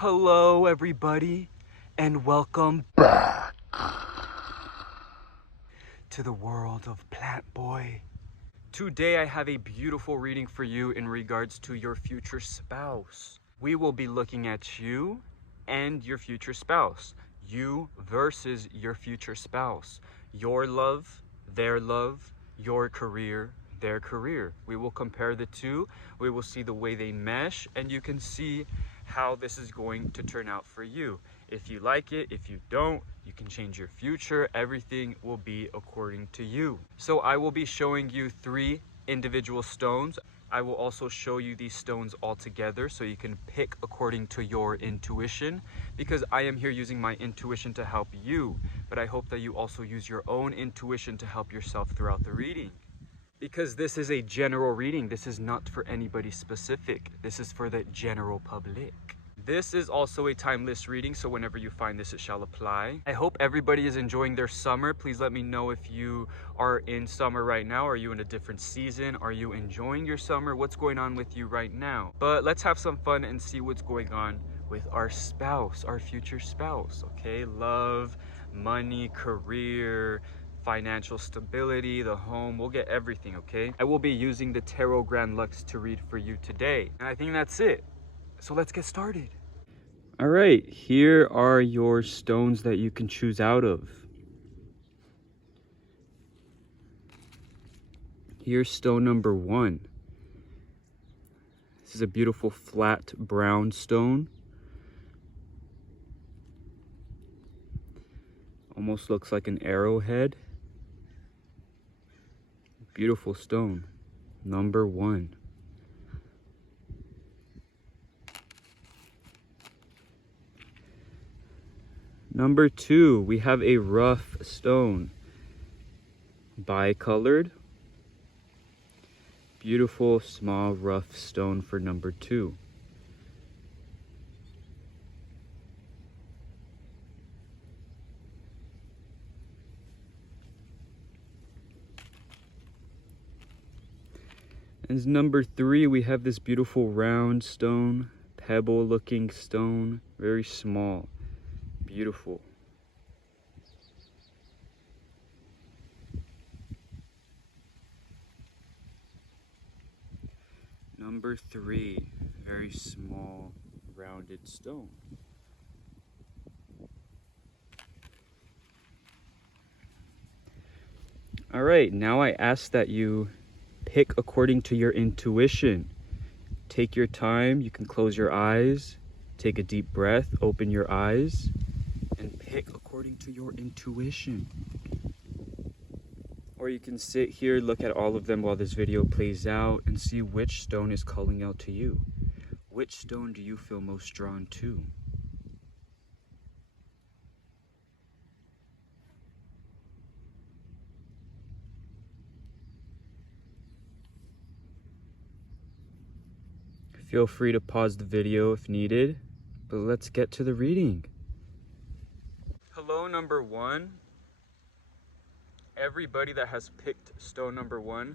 Hello everybody, and welcome back to the world of Plantboi. Today I have a beautiful reading for you in regards to your future spouse. We will be looking at you and your future spouse. You versus your future spouse. Your love, your career, their career. We will compare the two. We will see the way they mesh, and you can see how this is going to turn out for you. If you like it, if you don't, you can change your future. Everything will be according to you. So I will be showing you 3 individual stones. I will also show you these stones all together so you can pick according to your intuition, because I am here using my intuition to help you, but I hope that you also use your own intuition to help yourself throughout the reading. Because this is a general reading, this is not for anybody specific. This is for the general public. This is also a timeless reading, so whenever you find this, it shall apply. I hope everybody is enjoying their summer. Please let me know if you are in summer right now. Are you in a different season? Are you enjoying your summer? What's going on with you right now? But let's have some fun and see what's going on with our spouse, our future spouse, okay? Love, money, career, financial stability, the home. We'll get everything, okay? I will be using the Tarot Grand Lux to read for you today. And I think that's it. So let's get started. All right, here are your stones that you can choose out of. Here's stone number 1. This is a beautiful flat brown stone. Almost looks like an arrowhead. Beautiful stone. Number 1. Number 2, we have a rough stone. Bicolored. Beautiful, small, rough stone for number 2. As number 3, we have this beautiful round stone, pebble looking stone, very small, beautiful. Number 3, very small, rounded stone. All right, now I ask that you pick according to your intuition. Take your time. You can close your eyes, take a deep breath, open your eyes, and pick according to your intuition. Or you can sit here, look at all of them while this video plays out, and see which stone is calling out to you. Which stone do you feel most drawn to? Feel free to pause the video if needed, but let's get to the reading. Hello, number 1. Everybody that has picked stone number 1,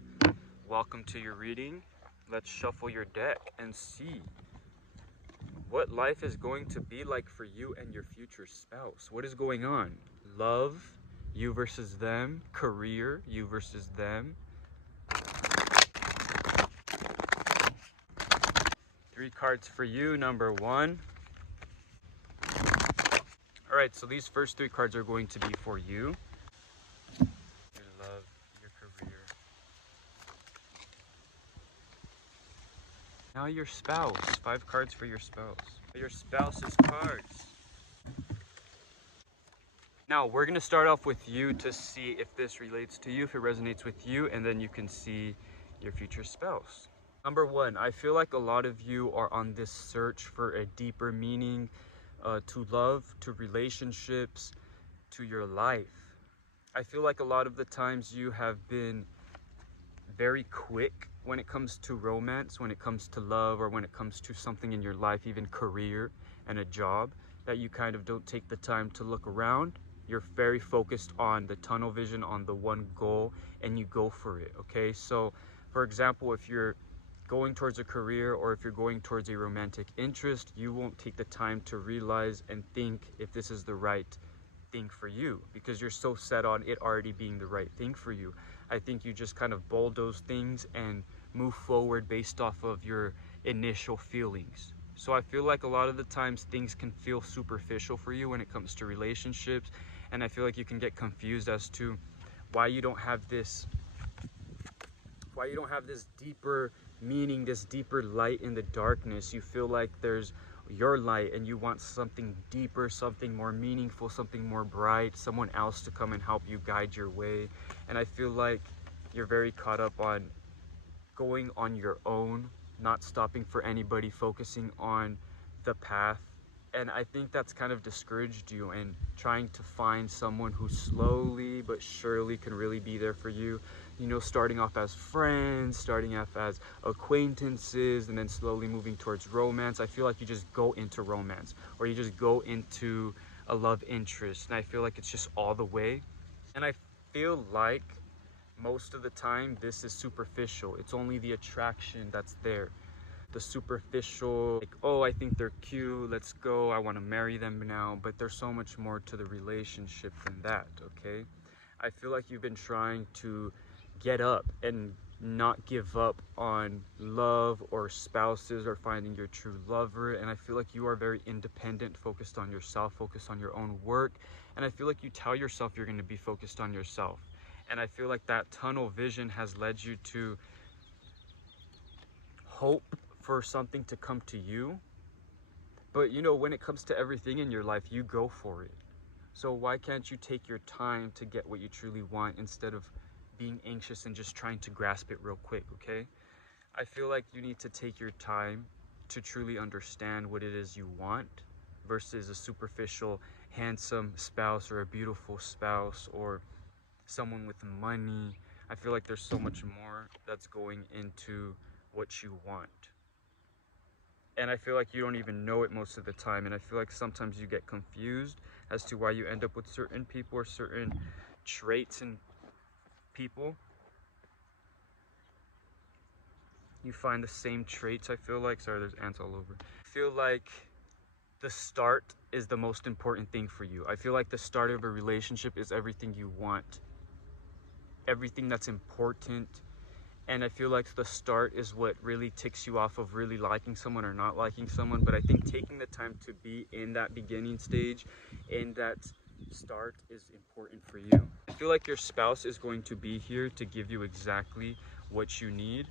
welcome to your reading. Let's shuffle your deck and see what life is going to be like for you and your future spouse. What is going on? Love, you versus them. Career, you versus them. 3 cards for you, number 1. All right, so these first 3 cards are going to be for you. Your love, your career. Now your spouse. 5 cards for your spouse. Your spouse's cards. Now we're gonna start off with you to see if this relates to you, if it resonates with you, and then you can see your future spouse. Number 1, I feel like a lot of you are on this search for a deeper meaning to love, to relationships, to your life. I feel like a lot of the times you have been very quick when it comes to romance, when it comes to love, or when it comes to something in your life, even career and a job, that you kind of don't take the time to look around. You're very focused on the tunnel vision, on the one goal, and you go for it, okay? So, for example, if you're going towards a career, or if you're going towards a romantic interest, you won't take the time to realize and think if this is the right thing for you, because you're so set on it already being the right thing for you. I think you just kind of bulldoze things and move forward based off of your initial feelings. So I feel like a lot of the times things can feel superficial for you when it comes to relationships, and I feel like you can get confused as to why you don't have this deeper meaning, this deeper light in the darkness. You feel like there's your light and you want something deeper, something more meaningful, something more bright, someone else to come and help you guide your way. And I feel like you're very caught up on going on your own, not stopping for anybody, focusing on the path. And I think that's kind of discouraged you, and trying to find someone who slowly but surely can really be there for you. You know, starting off as friends, starting off as acquaintances, and then slowly moving towards romance. I feel like you just go into romance, or you just go into a love interest. And I feel like it's just all the way. And I feel like most of the time this is superficial. It's only the attraction that's there. The superficial, like, oh, I think they're cute, let's go, I want to marry them now. But there's so much more to the relationship than that, okay? I feel like you've been trying to get up and not give up on love or spouses or finding your true lover. And I feel like you are very independent, focused on yourself, focused on your own work. And I feel like you tell yourself you're going to be focused on yourself. And I feel like that tunnel vision has led you to hope for something to come to you. But you know, when it comes to everything in your life, you go for it. So why can't you take your time to get what you truly want, instead of being anxious and just trying to grasp it real quick, okay? I feel like you need to take your time to truly understand what it is you want, versus a superficial, handsome spouse, or a beautiful spouse, or someone with money. I feel like there's so much more that's going into what you want. And I feel like you don't even know it most of the time. And I feel like sometimes you get confused as to why you end up with certain people or certain traits in people. You find the same traits, I feel like. Sorry, there's ants all over. I feel like the start is the most important thing for you. I feel like the start of a relationship is everything you want, everything that's important. And I feel like the start is what really ticks you off of really liking someone or not liking someone. But I think taking the time to be in that beginning stage, in that start, is important for you. I feel like your spouse is going to be here to give you exactly what you need,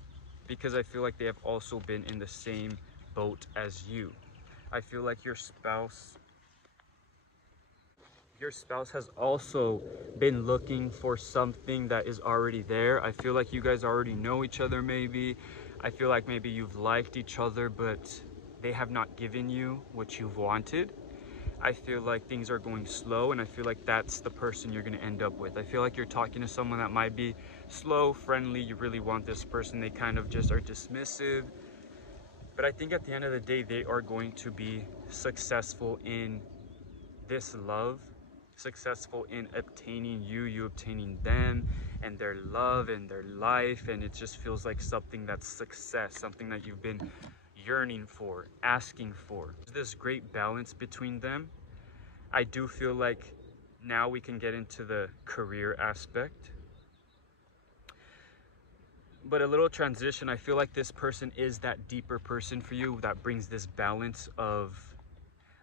because I feel like they have also been in the same boat as you. I feel like your spouse has also been looking for something that is already there. I feel like you guys already know each other, maybe. I feel like maybe you've liked each other, but they have not given you what you've wanted. I feel like things are going slow, and I feel like that's the person you're going to end up with. I feel like you're talking to someone that might be slow, friendly, you really want this person, they kind of just are dismissive. But I think at the end of the day, they are going to be successful in this love, successful in obtaining you obtaining them, and their love and their life. And it just feels like something that's success, something that you've been yearning for, asking for. There's this great balance between them. I do feel like now we can get into the career aspect. But a little transition, I feel like this person is that deeper person for you that brings this balance of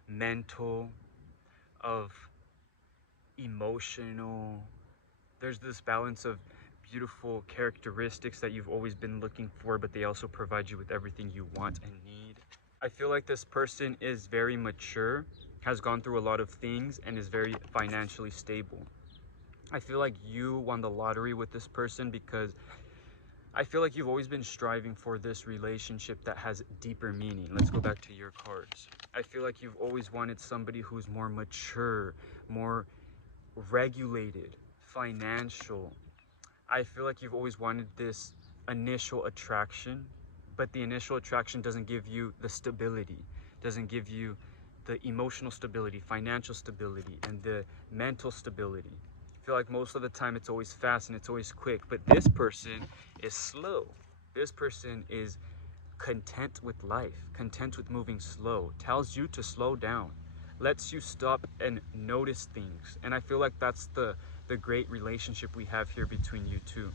mental, of emotional. There's this balance of beautiful characteristics that you've always been looking for, but they also provide you with everything you want and need. I feel like this person is very mature, has gone through a lot of things, and is very financially stable. I feel like you won the lottery with this person, because I feel like you've always been striving for this relationship that has deeper meaning. Let's go back to your cards. I feel like you've always wanted somebody who's more mature, more regulated, financial. I feel like you've always wanted this initial attraction, but the initial attraction doesn't give you the stability, doesn't give you the emotional stability, financial stability, and the mental stability. I feel like most of the time it's always fast and it's always quick, but this person is slow. This person is content with life, content with moving slow, tells you to slow down, lets you stop and notice things. And I feel like that's the great relationship we have here between you two.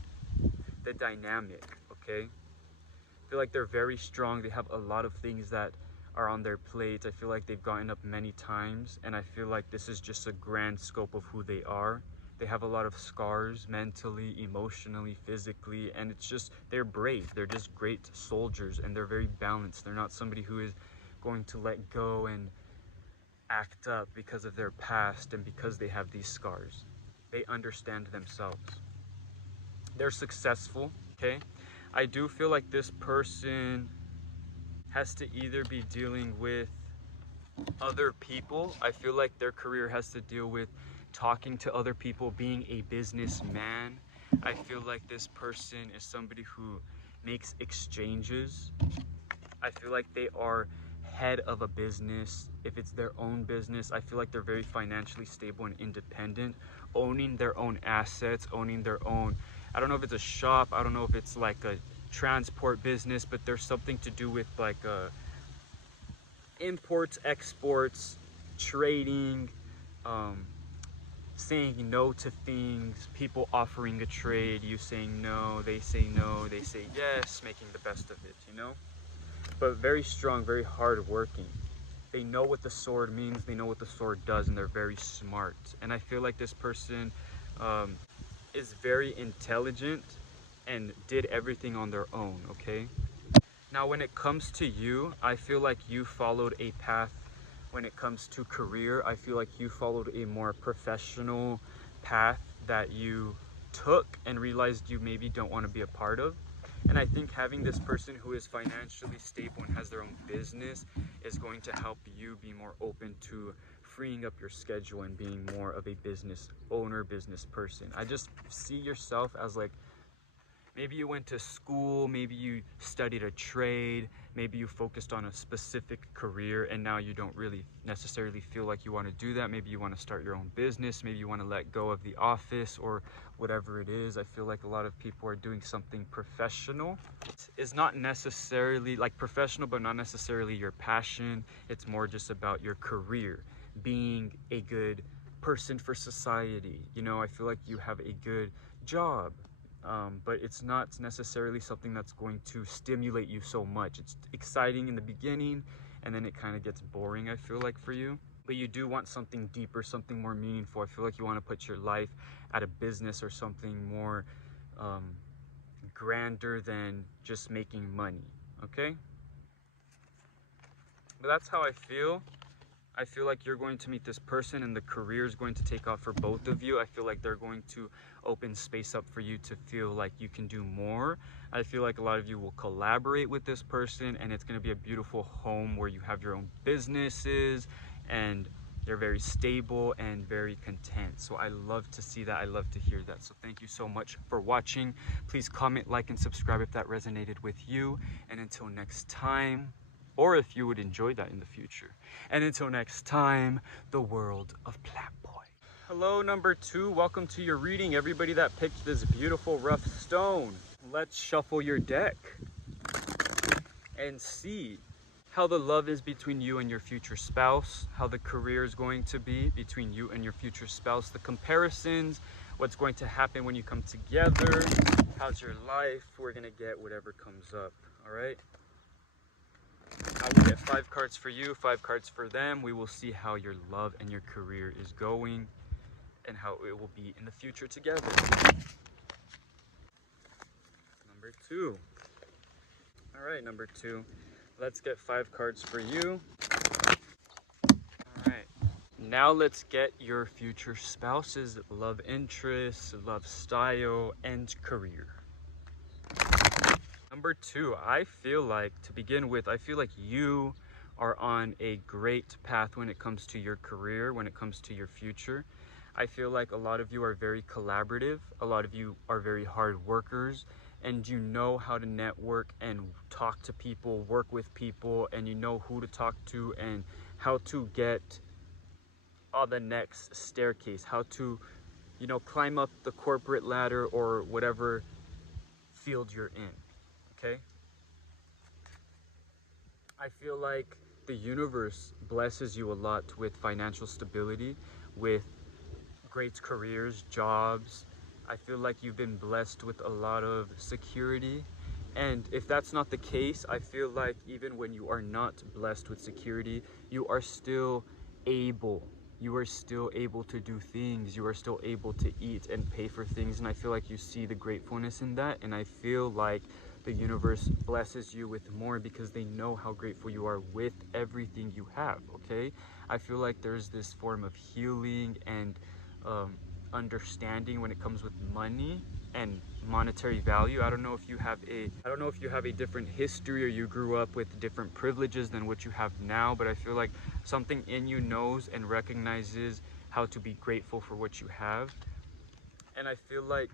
The dynamic, okay? I feel like they're very strong. They have a lot of things that are on their plates. I feel like they've gotten up many times, and I feel like this is just a grand scope of who they are. They have a lot of scars mentally, emotionally, physically, and it's just, they're brave. They're just great soldiers, and they're very balanced. They're not somebody who is going to let go and act up because of their past and because they have these scars. They understand themselves. They're successful, okay? I do feel like this person has to either be dealing with other people. I feel like their career has to deal with talking to other people, being a businessman. I feel like this person is somebody who makes exchanges. I feel like they are head of a business. If it's their own business, I feel like they're very financially stable and independent, owning their own assets, owning their own, I don't know if it's a shop, I don't know if it's like a transport business, but there's something to do with like imports, exports, trading, saying no to things, people offering a trade, you saying no, they say yes, making the best of it, you know? But very strong, very hard working. They know what the sword means, they know what the sword does, and they're very smart. And I feel like this person is very intelligent and did everything on their own, okay? Now, when it comes to you, I feel like you followed a path. When it comes to career, I feel like you followed a more professional path that you took and realized you maybe don't want to be a part of. And I think having this person who is financially stable and has their own business is going to help you be more open to freeing up your schedule and being more of a business owner, business person. I just see yourself as like, maybe you went to school, maybe you studied a trade, maybe you focused on a specific career, and now you don't really necessarily feel like you want to do that. Maybe you want to start your own business, maybe you want to let go of the office or whatever it is. I feel like a lot of people are doing something professional. It's not necessarily like professional, but not necessarily your passion. It's more just about your career, being a good person for society. You know, I feel like you have a good job. But it's not necessarily something that's going to stimulate you so much. It's exciting in the beginning, and then it kind of gets boring, I feel like, for you. But you do want something deeper, something more meaningful. I feel like you want to put your life at a business or something more grander than just making money, okay? But that's how I feel. I feel like you're going to meet this person and the career is going to take off for both of you. I feel like they're going to open space up for you to feel like you can do more. I feel like a lot of you will collaborate with this person, and it's going to be a beautiful home where you have your own businesses and you're very stable and very content. So I love to see that. I love to hear that. So thank you so much for watching. Please comment, like, and subscribe if that resonated with you. And until next time, or if you would enjoy that in the future. And until next time, the world of Plantboi. Hello, number 2. Welcome to your reading. Everybody that picked this beautiful rough stone, let's shuffle your deck and see how the love is between you and your future spouse, how the career is going to be between you and your future spouse, the comparisons, what's going to happen when you come together, how's your life. We're gonna get whatever comes up, all right? I will get 5 cards for you, 5 cards for them. We will see how your love and your career is going and how it will be in the future together. Number 2. All right, number 2. Let's get 5 cards for you. All right. Now let's get your future spouse's love interests, love style, and career. Number 2, I feel like, to begin with, I feel like you are on a great path when it comes to your career, when it comes to your future. I feel like a lot of you are very collaborative. A lot of you are very hard workers, and you know how to network and talk to people, work with people, and you know who to talk to and how to get on the next staircase, how to, you know, climb up the corporate ladder or whatever field you're in. Okay? I feel like the universe blesses you a lot with financial stability, with great careers, jobs. I feel like you've been blessed with a lot of security. And if that's not the case, I feel like even when you are not blessed with security, you are still able. You are still able to do things. You are still able to eat and pay for things. And I feel like you see the gratefulness in that. And I feel like the universe blesses you with more because they know how grateful you are with everything you have, okay? I feel like there's this form of healing and understanding when it comes with money and monetary value. I don't know if you have a different history or you grew up with different privileges than what you have now, but I feel like something in you knows and recognizes how to be grateful for what you have. And I feel like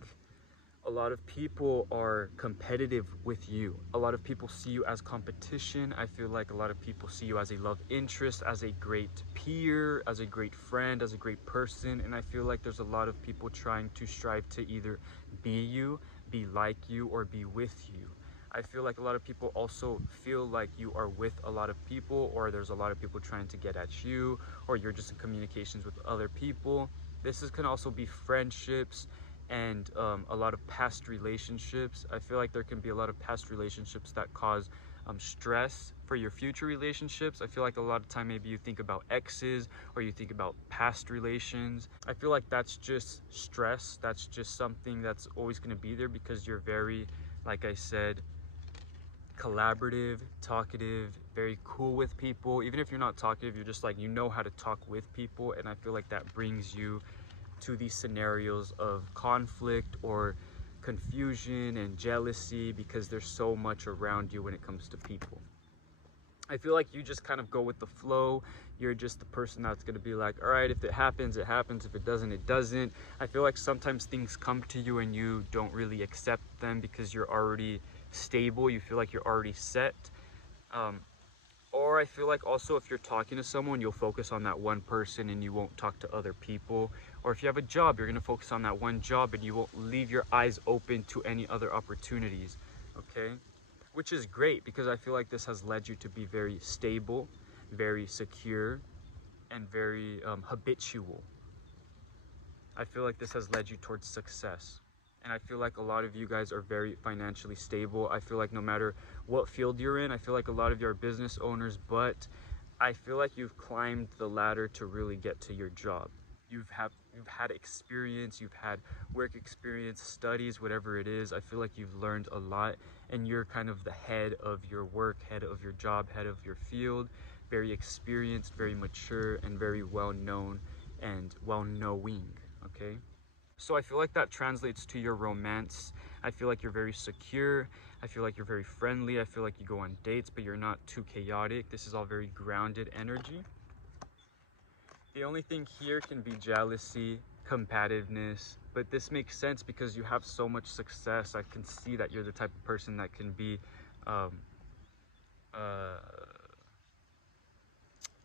a lot of people are competitive with you. A lot of people see you as competition. I feel like a lot of people see you as a love interest, as a great peer, as a great friend, as a great person. And I feel like there's a lot of people trying to strive to either be you, be like you, or be with you. I feel like a lot of people also feel like you are with a lot of people, or there's a lot of people trying to get at you, or you're just in communications with other people. Can also be friendships and a lot of past relationships. I feel like there can be a lot of past relationships that cause stress for your future relationships. I feel like a lot of time maybe you think about exes or you think about past relations. I feel like that's just stress. That's just something that's always going to be there because you're very, like I said, collaborative, talkative, very cool with people. Even if you're not talkative, you're just like, you know how to talk with people. And I feel like that brings you to these scenarios of conflict or confusion and jealousy because there's so much around you when it comes to people. I feel like you just kind of go with the flow. You're just the person that's going to be like, all right, if it happens, it happens. If it doesn't, it doesn't. I feel like sometimes things come to you and you don't really accept them because you're already stable. You feel like you're already set. Or I feel like also if you're talking to someone, you'll focus on that one person and you won't talk to other people. Or if you have a job, you're going to focus on that one job and you won't leave your eyes open to any other opportunities, okay? Which is great because I feel like this has led you to be very stable, very secure, and very habitual. I feel like this has led you towards success. And I feel like a lot of you guys are very financially stable. I feel like no matter what field you're in, I feel like a lot of you are business owners, but I feel like you've climbed the ladder to really get to your job. You've had experience, you've had work experience, studies, whatever it is. I feel like you've learned a lot and you're kind of the head of your work, head of your job, head of your field, very experienced, very mature, and very well known and well knowing, okay? So I feel like that translates to your romance. I feel like you're very secure. I feel like you're very friendly. I feel like you go on dates, but you're not too chaotic. This is all very grounded energy. The only thing here can be jealousy, competitiveness, but this makes sense because you have so much success. I can see that you're the type of person that can be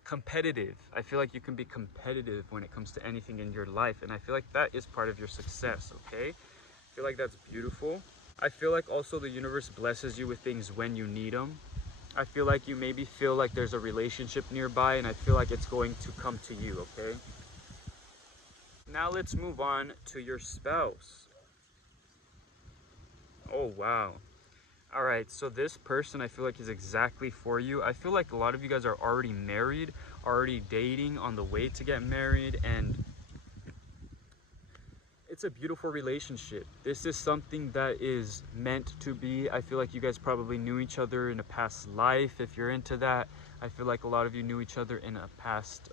competitive. I feel like you can be competitive when it comes to anything in your life, and I feel like that is part of your success, okay? I feel like that's beautiful. I feel like also the universe blesses you with things when you need them. I feel like you maybe feel like there's a relationship nearby, and I feel like it's going to come to you, okay? Now let's move on to your spouse. Oh, wow. All right, so this person I feel like is exactly for you. I feel like a lot of you guys are already married, already dating, on the way to get married, and it's a beautiful relationship. This is something that is meant to be. I feel like you guys probably knew each other in a past life. If you're into that, I feel like a lot of you knew each other in a past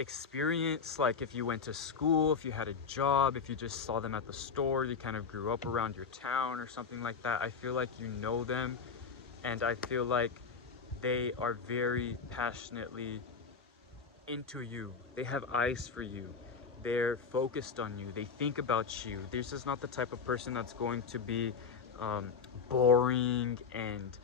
experience, like if you went to school, if you had a job, if you just saw them at the store, you kind of grew up around your town or something like that. I feel like you know them, and I feel like they are very passionately into you. They have eyes for you. They're focused on you. They think about you. This is not the type of person that's going to be boring and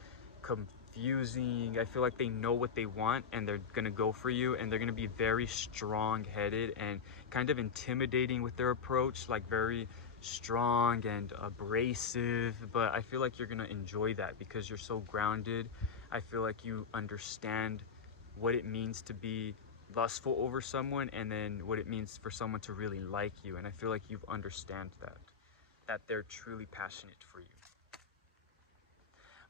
confusing. I feel like they know what they want and they're gonna go for you, and they're gonna be very strong-headed and kind of intimidating with their approach, like very strong and abrasive, but I feel like you're gonna enjoy that because you're so grounded. I feel like you understand what it means to be lustful over someone, and then what it means for someone to really like you. And I feel like you understand that they're truly passionate for you.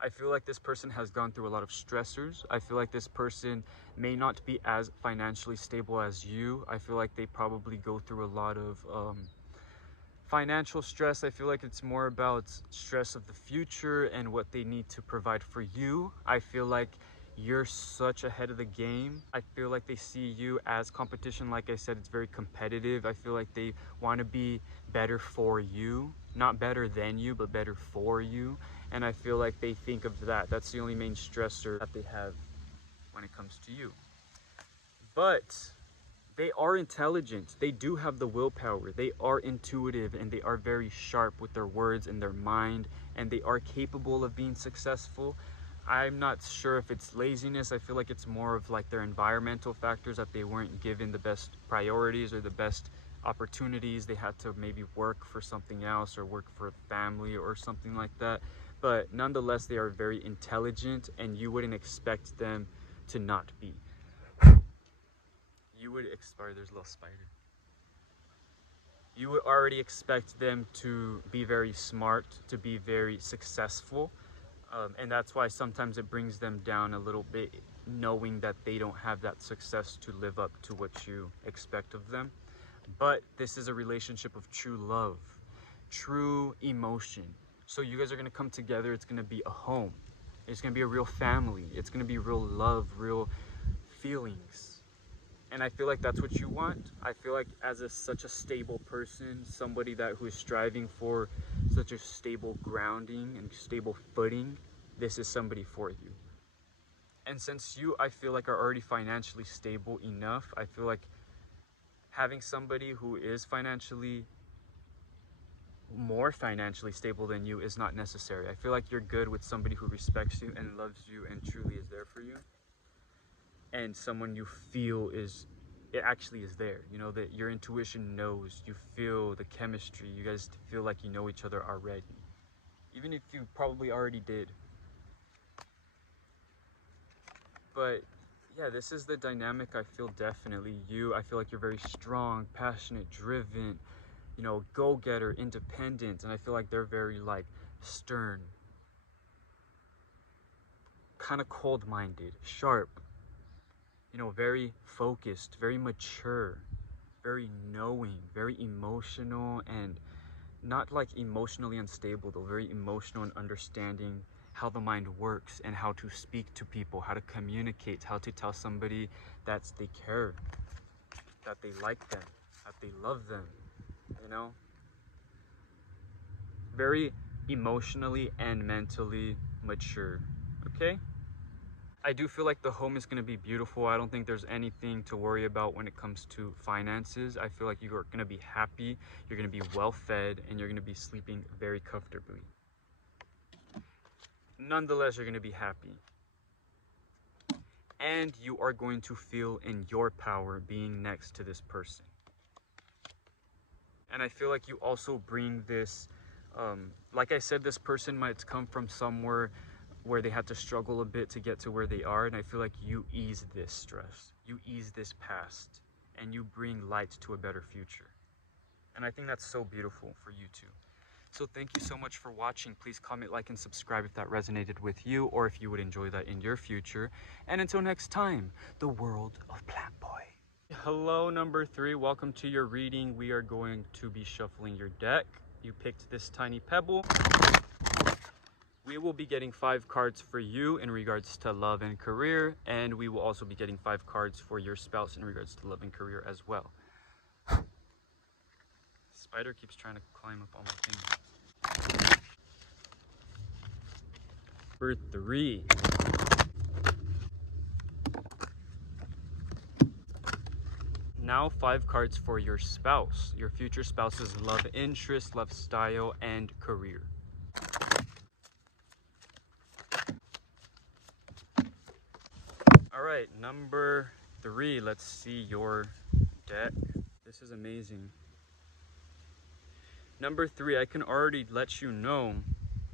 I feel like this person has gone through a lot of stressors. I feel like this person may not be as financially stable as you. I feel like they probably go through a lot of financial stress. I feel like it's more about stress of the future and what they need to provide for you. I feel like you're such ahead of the game. I feel like they see you as competition. Like I said, it's very competitive. I feel like they want to be better for you, not better than you, but better for you. And I feel like they think of that. That's the only main stressor that they have when it comes to you. But they are intelligent. They do have the willpower. They are intuitive, and they are very sharp with their words and their mind, and they are capable of being successful. I'm not sure if it's laziness. I feel like it's more of like their environmental factors, that they weren't given the best priorities or the best opportunities. They had to maybe work for something else or work for a family or something like that. But nonetheless, they are very intelligent, and you wouldn't expect them to not be. You would expect, there's a little spider. You would already expect them to be very smart, to be very successful. And that's why sometimes it brings them down a little bit, knowing that they don't have that success to live up to what you expect of them. But this is a relationship of true love, true emotion. So you guys are gonna come together. It's gonna be a home. It's gonna be a real family. It's gonna be real love, real feelings. And I feel like that's what you want. I feel like as such a stable person, somebody who is striving for such a stable grounding and stable footing, this is somebody for you. And since you, I feel like, are already financially stable enough, I feel like having somebody who is more financially stable than you is not necessary. I feel like you're good with somebody who respects you and loves you and truly is there for you. And someone you feel it actually is there, you know, that your intuition knows, you feel the chemistry, you guys feel like you know each other already, even if you probably already did. But yeah, this is the dynamic. I feel definitely I feel like you're very strong, passionate, driven, you know, go-getter, independent. And I feel like they're very like stern, kind of cold-minded, sharp, you know, very focused, very mature, very knowing, very emotional, and not like emotionally unstable though, very emotional and understanding how the mind works and how to speak to people, how to communicate, how to tell somebody that they care, that they like them, that they love them, you know? Very emotionally and mentally mature, okay? I do feel like the home is going to be beautiful. I don't think there's anything to worry about when it comes to finances. I feel like you're going to be happy, you're going to be well fed, and you're going to be sleeping very comfortably. Nonetheless, you're going to be happy. And you are going to feel in your power being next to this person. And I feel like you also bring this, like I said, this person might come from somewhere where they had to struggle a bit to get to where they are, and I feel like you ease this stress, you ease this past, and you bring light to a better future. And I think that's so beautiful for you too. So thank you so much for watching. Please comment, like, and subscribe if that resonated with you, or if you would enjoy that in your future. And until next time, the world of Plantboi. Hello, number 3. Welcome to your reading. We are going to be shuffling your deck. You picked this tiny pebble. We will be getting 5 cards for you in regards to love and career, and we will also be getting 5 cards for your spouse in regards to love and career as well. Spider keeps trying to climb up on my finger. Number 3. Now 5 cards for your spouse, your future spouse's love interest, love style, and career. All right, number 3, let's see your deck. This is amazing. Number 3, I can already let you know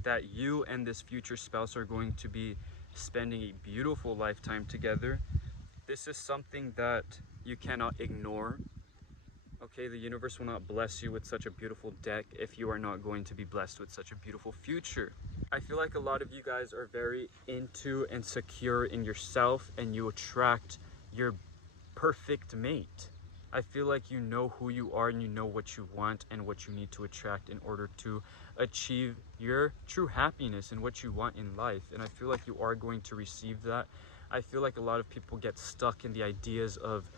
that you and this future spouse are going to be spending a beautiful lifetime together. This is something that you cannot ignore. Okay, the universe will not bless you with such a beautiful deck if you are not going to be blessed with such a beautiful future. I feel like a lot of you guys are very into and secure in yourself, and you attract your perfect mate. I feel like you know who you are and you know what you want and what you need to attract in order to achieve your true happiness and what you want in life. And I feel like you are going to receive that. I feel like a lot of people get stuck in the ideas of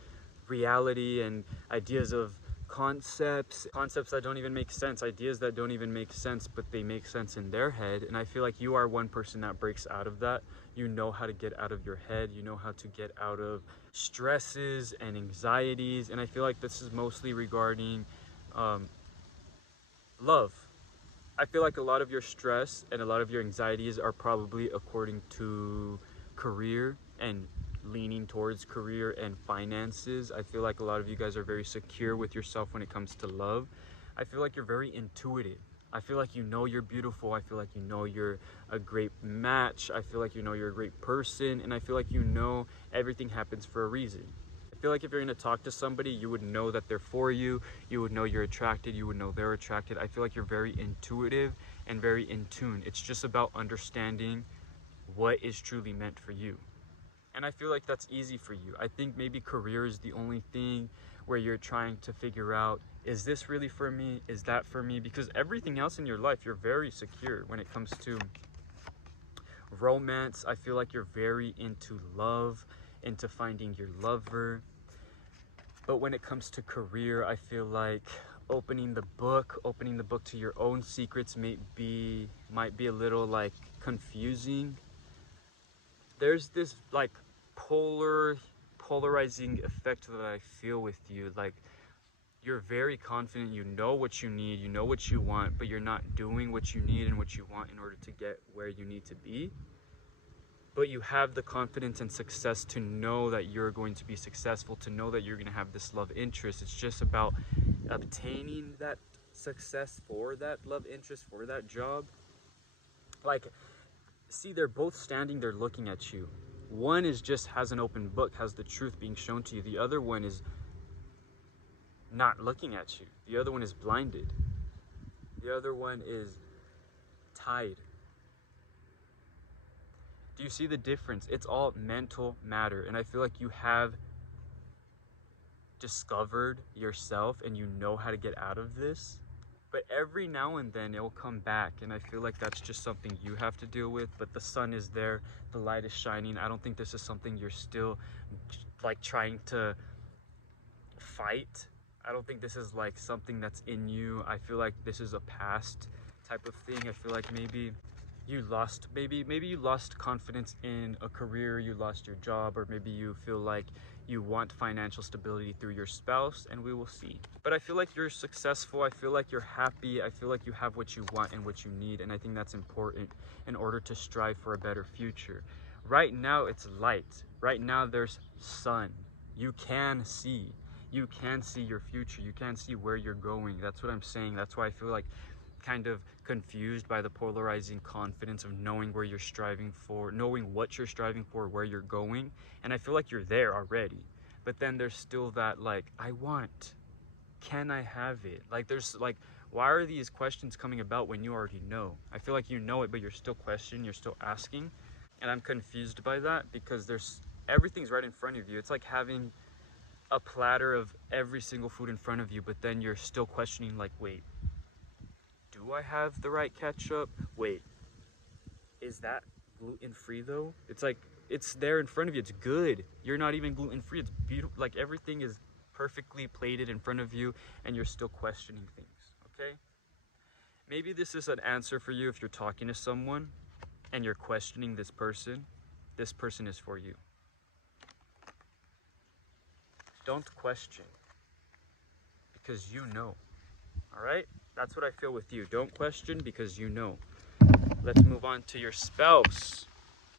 reality and ideas of concepts that don't even make sense, ideas that don't even make sense, but they make sense in their head. And I feel like you are one person that breaks out of that. You know how to get out of your head, you know how to get out of stresses and anxieties. And I feel like this is mostly regarding love. I feel like a lot of your stress and a lot of your anxieties are probably according to career and leaning towards career and finances. I feel like a lot of you guys are very secure with yourself when it comes to love. I feel like you're very intuitive. I feel like you know you're beautiful. I feel like you know you're a great match. I feel like you know you're a great person. And I feel like you know everything happens for a reason. I feel like if you're going to talk to somebody, you would know that they're for you. You would know you're attracted. You would know they're attracted. I feel like you're very intuitive and very in tune. It's just about understanding what is truly meant for you. And I feel like that's easy for you. I think maybe career is the only thing where you're trying to figure out, is this really for me? Is that for me? Because everything else in your life, you're very secure when it comes to romance. I feel like you're very into love, into finding your lover. But when it comes to career, I feel like opening the book to your own secrets might be a little like confusing. There's this like polarizing effect that I feel with you. Like, you're very confident, you know what you need, you know what you want, but you're not doing what you need and what you want in order to get where you need to be. But you have the confidence and success to know that you're going to be successful, to know that you're going to have this love interest. It's just about obtaining that success for that love interest, for that job. Like, see, they're both standing there looking at you. One is just has an open book, has the truth being shown to you. The other one is not looking at you. The other one is blinded. The other one is tied. Do you see the difference? It's all mental matter. And I feel like you have discovered yourself and you know how to get out of this. But every now and then it'll come back, and I feel like that's just something you have to deal with. But the sun is there, the light is shining. I don't think this is something you're still like trying to fight. I don't think this is like something that's in you. I feel like this is a past type of thing. I feel like maybe you lost confidence in a career, you lost your job, or maybe you feel like you want financial stability through your spouse, and we will see. But I feel like you're successful. I feel like you're happy. I feel like you have what you want and what you need, and I think that's important in order to strive for a better future. Right now it's light. Right now there's sun. You can see your future. You can see where you're going. That's what I'm saying. That's why I feel like kind of confused by the polarizing confidence of knowing where you're striving for, knowing what you're striving for, where you're going. And I feel like you're there already. But then there's still that like, I want, can I have it? Like, there's like, why are these questions coming about when you already know? I feel like you know it, but you're still questioning, you're still asking. And I'm confused by that because everything's right in front of you. It's like having a platter of every single food in front of you, but then you're still questioning, like, wait, do I have the right ketchup? Wait, is that gluten-free though? It's like, it's there in front of you, it's good. You're not even gluten-free, it's beautiful. Like, everything is perfectly plated in front of you, and you're still questioning things, okay? Maybe this is an answer for you if you're talking to someone and you're questioning this person is for you. Don't question, because you know, all right? That's what I feel with you. Don't question because you know. Let's move on to your spouse.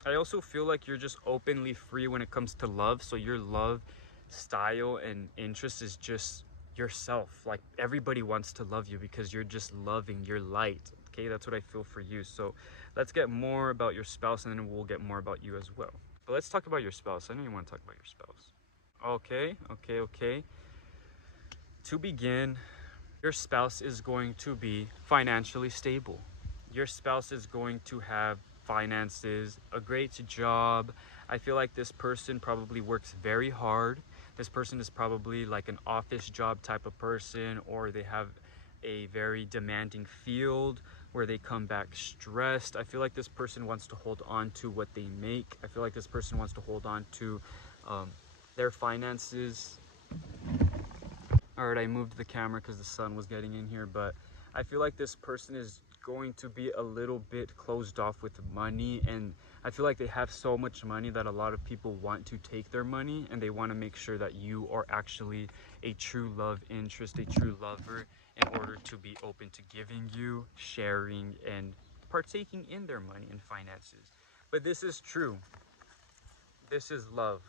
I also feel like you're just openly free when it comes to love. So your love style and interest is just yourself. Like, everybody wants to love you because you're just loving, you're light. Okay, that's what I feel for you. So let's get more about your spouse, and then we'll get more about you as well. But let's talk about your spouse. I know you want to talk about your spouse. Okay. To begin, your spouse is going to be financially stable. Your spouse is going to have finances, a great job. I feel like this person probably works very hard. This person is probably like an office job type of person, or they have a very demanding field where they come back stressed. I feel like this person wants to hold on to what they make. I feel like this person wants to hold on to their finances. All right, I moved the camera because the sun was getting in here, but I feel like this person is going to be a little bit closed off with money, and I feel like they have so much money that a lot of people want to take their money, and they want to make sure that you are actually a true love interest, a true lover, in order to be open to giving you, sharing, and partaking in their money and finances. But this is true. This is love.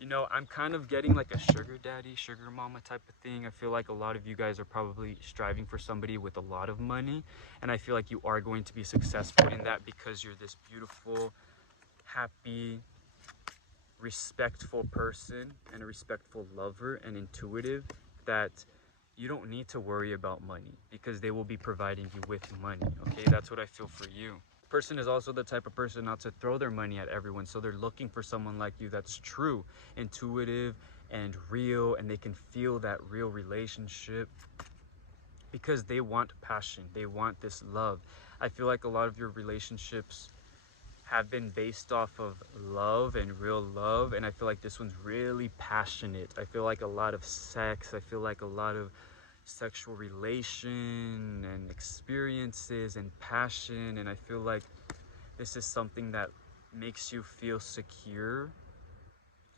You know, I'm kind of getting like a sugar daddy, sugar mama type of thing. I feel like a lot of you guys are probably striving for somebody with a lot of money, and I feel like you are going to be successful in that because you're this beautiful, happy, respectful person and a respectful lover and intuitive, that you don't need to worry about money because they will be providing you with money. Okay, that's what I feel for you. Person is also the type of person not to throw their money at everyone, so they're looking for someone like you that's true, intuitive, and real, and they can feel that real relationship because they want passion, they want this love. I feel like a lot of your relationships have been based off of love and real love, and I feel like this one's really passionate. I feel like a lot of sex, I feel like a lot of sexual relation and experiences and passion, and I feel like this is something that makes you feel secure,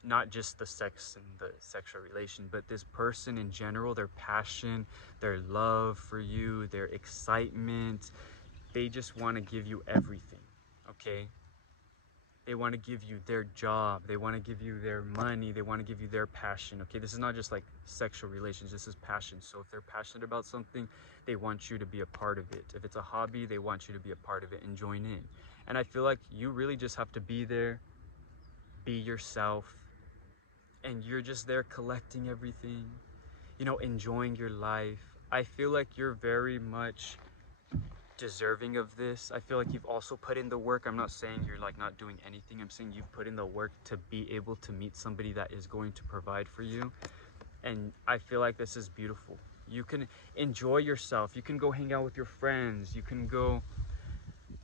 not just the sex and the sexual relation, but this person in general, their passion, their love for you, their excitement. They just want to give you everything. Okay, they want to give you their job, they want to give you their money, they want to give you their passion. Okay, this is not just like sexual relations, this is passion. So if they're passionate about something, they want you to be a part of it. If it's a hobby, they want you to be a part of it and join in. And I feel like you really just have to be there, be yourself, and you're just there collecting everything, you know, enjoying your life. I feel like you're very much deserving of this. I feel like you've also put in the work. I'm not saying you're like not doing anything. I'm saying you've put in the work to be able to meet somebody that is going to provide for you. And I feel like this is beautiful. You can enjoy yourself. You can go hang out with your friends. You can go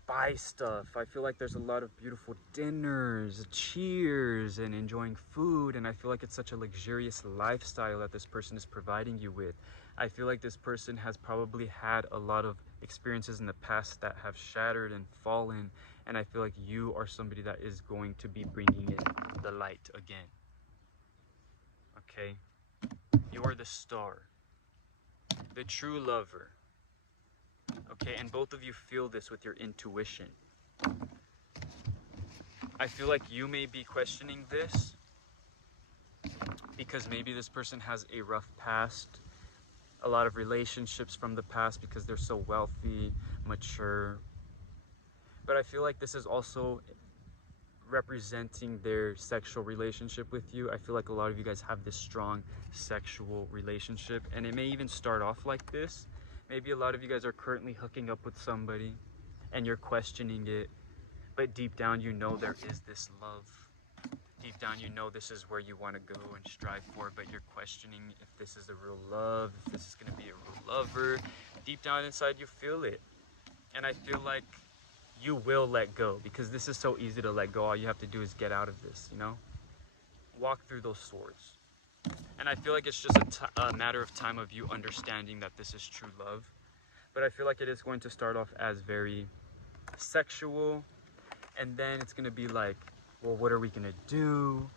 buy stuff. I feel like there's a lot of beautiful dinners, cheers, and enjoying food, and I feel like it's such a luxurious lifestyle that this person is providing you with. I feel like this person has probably had a lot of experiences in the past that have shattered and fallen, and I feel like you are somebody that is going to be bringing in the light again. Okay? You are the star, the true lover. Okay, and both of you feel this with your intuition. I feel like you may be questioning this because maybe this person has a rough past, a lot of relationships from the past because they're so wealthy, mature. But I feel like this is also representing their sexual relationship with you. I feel like a lot of you guys have this strong sexual relationship, and it may even start off like this. Maybe a lot of you guys are currently hooking up with somebody and you're questioning it, but deep down you know there is this love. Deep down you know this is where you want to go and strive for, but you're questioning if this is a real love, if this is going to be a real lover. Deep down inside you feel it. And I feel like you will let go because this is so easy to let go. All you have to do is get out of this, you know? Walk through those swords. And I feel like it's just a matter of time of you understanding that this is true love. But I feel like it is going to start off as very sexual, and then it's going to be like, well, what are we going to do?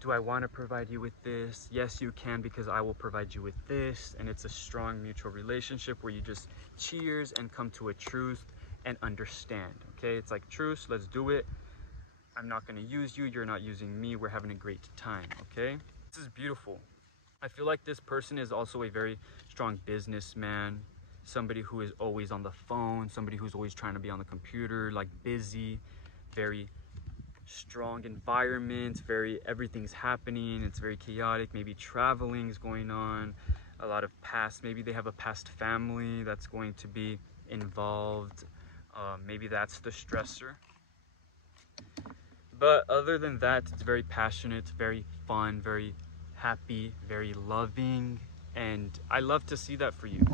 Do I want to provide you with this? Yes, you can, because I will provide you with this. And it's a strong mutual relationship where you just cheers and come to a truce and understand. Okay, it's like, truce, let's do it. I'm not going to use you, you're not using me, we're having a great time. Okay, this is beautiful. I feel like this person is also a very strong businessman, somebody who is always on the phone, somebody who's always trying to be on the computer, like busy, very strong environment, very everything's happening, it's very chaotic, maybe traveling's going on, a lot of past, maybe they have a past family that's going to be involved, maybe that's the stressor. But other than that, it's very passionate, very fun, very happy, very loving, and I love to see that for you.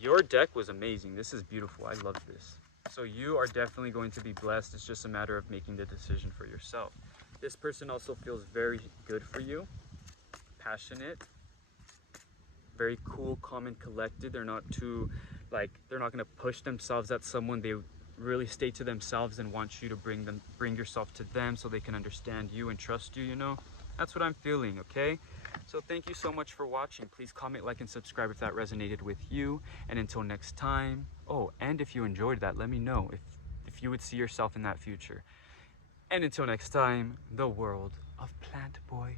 Your deck was amazing. This is beautiful. I love this. So you are definitely going to be blessed. It's just a matter of making the decision for yourself. This person also feels very good for you, passionate, very cool, calm, and collected. They're not too, they're not going to push themselves at someone. They really stay to themselves and want you to bring yourself to them so they can understand you and trust you, you know? That's what I'm feeling, okay? So thank you so much for watching. Please comment, like, and subscribe if that resonated with you. And until next time, oh, and if you enjoyed that, let me know if you would see yourself in that future. And until next time, the world of Plantboi.